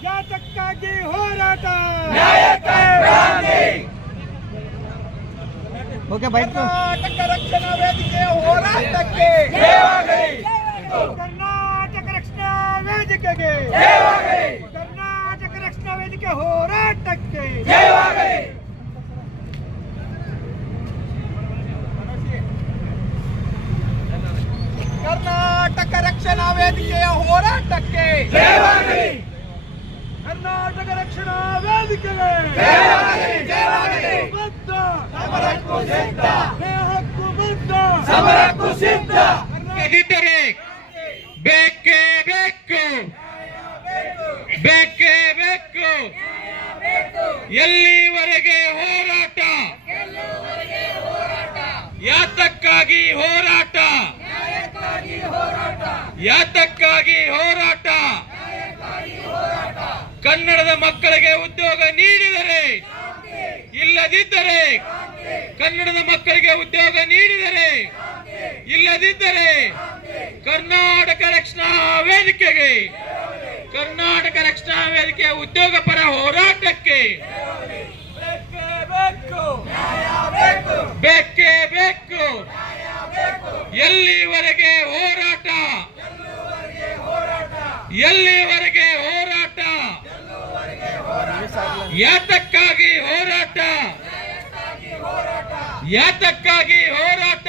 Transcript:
ಯಾತಕ್ಕಾಗಿ ಹೋರಾಟ ಕರ್ನಾಟಕ ರಕ್ಷಣಾ ವೇದಿಕೆಯ ಹೋರಾಟಕ್ಕೆ ಕರ್ನಾಟಕ ರಕ್ಷಣಾ ವೇದಿಕೆಗೆ ಕರ್ನಾಟಕ ರಕ್ಷಣಾ ವೇದಿಕೆ ಹೋರಾಟಕ್ಕೆ ಕರ್ನಾಟಕ ರಕ್ಷಣಾ ವೇದಿಕೆಯ ಹೋರಾಟಕ್ಕೆ ಕರ್ನಾಟಕ ರಕ್ಷಣಾ ವೇದಿಕೆಗೆ ಬದ್ಧ ಸಮರಕ್ಕೂ ಸಿದ್ಧ ದೇಹಕ್ಕೂ ಬದ್ಧ ಸಮರಕ್ಕೂ ಸಿದ್ಧ ಗೆದ್ದಿದ್ದರೆ ಬೇಕೇ ಬೇಕು ಬೇಕೇ ಬೇಕು ಎಲ್ಲಿವರೆಗೆ ಹೋರಾಟ ಯಾತಕ್ಕಾಗಿ ಹೋರಾಟ ಯಾತಕ್ಕಾಗಿ ಹೋರಾಟ ಕನ್ನಡದ ಮಕ್ಕಳಿಗೆ ಉದ್ಯೋಗ ನೀಡಿದರೆ ಇಲ್ಲದಿದ್ದರೆ ಕನ್ನಡದ ಮಕ್ಕಳಿಗೆ ಉದ್ಯೋಗ ನೀಡಿದರೆ ಇಲ್ಲದಿದ್ದರೆ ಕರ್ನಾಟಕ ರಕ್ಷಣಾ ವೇದಿಕೆಗೆ ಕರ್ನಾಟಕ ರಕ್ಷಣಾ ವೇದಿಕೆಯ ಉದ್ಯೋಗ ಪರ ಹೋರಾಟಕ್ಕೆ ಬೇಕೇ ಬೇಕು ಎಲ್ಲಿವರೆಗೆ ಹೋರಾಟ ಎಲ್ಲಿವರೆಗೆ ಹೋರಾಟ ಯಾತಕ್ಕಾಗಿ ಹೋರಾಟ ಯಾತಕ್ಕಾಗಿ ಹೋರಾಟ